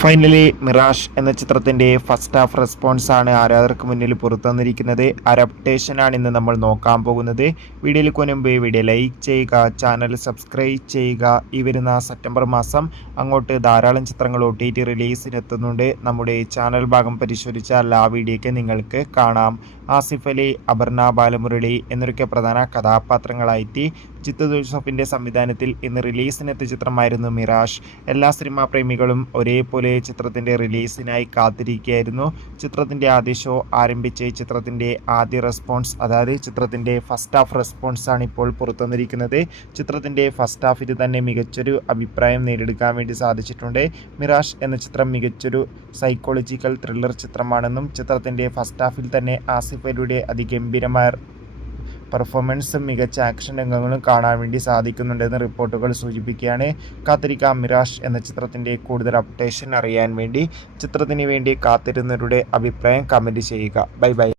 Finally mirage എന്ന ചിത്രത്തിൻ്റെ first half response ആണ് ആരാധകർക്ക് മുന്നിൽ പുറത്തുവന്നിരിക്കുന്നത്. അഡപ്റ്റേഷനാണ് ഇന്ന് നമ്മൾ നോക്കാൻ പോകുന്നത്. വീഡിയോയിലേക്ക് മുൻപ് വീഡിയോ ലൈക്ക് ചെയ്യുക, ചാനൽ സബ്സ്ക്രൈബ് ചെയ്യുക. ഈ വരുന്ന സെപ്റ്റംബർ മാസം അങ്ങോട്ട് ധാരാളം ചിത്രങ്ങൾ OTT റിലീസിനെത്തുന്നുണ്ട്. നമ്മുടെ ചാനൽ ഭാഗം പരിശോധിച്ചാൽ ആ വീഡിയോയ്ക്ക് നിങ്ങൾക്ക് കാണാം. ആസിഫ് അലി, അപർണ ബാലമുരളി എന്നൊക്കെ പ്രധാന കഥാപാത്രങ്ങളായിട്ട് ജിത്തു ജോസഫിൻ്റെ സംവിധാനത്തിൽ ഇന്ന് റിലീസിനെത്തിയ ചിത്രമായിരുന്നു മിറാഷ്. എല്ലാ സിനിമാ പ്രേമികളും ഒരേപോലെ ചിത്രത്തിൻ്റെ റിലീസിനായി കാത്തിരിക്കുകയായിരുന്നു. ചിത്രത്തിൻ്റെ ആദ്യ ഷോ ആരംഭിച്ച് ചിത്രത്തിൻ്റെ ആദ്യ റെസ്പോൺസ്, അതായത് ചിത്രത്തിൻ്റെ ഫസ്റ്റ് ഹാഫ് റെസ്പോൺസ് ആണ് ഇപ്പോൾ പുറത്തുവന്നിരിക്കുന്നത്. ചിത്രത്തിൻ്റെ ഫസ്റ്റ് ഹാഫിൽ തന്നെ മികച്ചൊരു അഭിപ്രായം നേടിയെടുക്കാൻ വേണ്ടി സാധിച്ചിട്ടുണ്ട്. മിറാഷ് എന്ന ചിത്രം മികച്ചൊരു സൈക്കോളജിക്കൽ ത്രില്ലർ ചിത്രമാണെന്നും ചിത്രത്തിൻ്റെ ഫസ്റ്റ് ഹാഫിൽ തന്നെ ആസിഫ് അലിയുടെ അതിഗംഭീരമായ പെർഫോമൻസും മികച്ച ആക്ഷൻ രംഗങ്ങളും കാണാൻ വേണ്ടി സാധിക്കുന്നുണ്ടെന്ന് റിപ്പോർട്ടുകൾ സൂചിപ്പിക്കുകയാണ്. കാത്തിരിക്കാം മിറാഷ് എന്ന ചിത്രത്തിൻ്റെ കൂടുതൽ അപ്ഡേഷൻ അറിയാൻ വേണ്ടി. ചിത്രത്തിന് വേണ്ടി കാത്തിരുന്നവരുടെ അഭിപ്രായം കമൻറ്റ് ചെയ്യുക. Bye bye.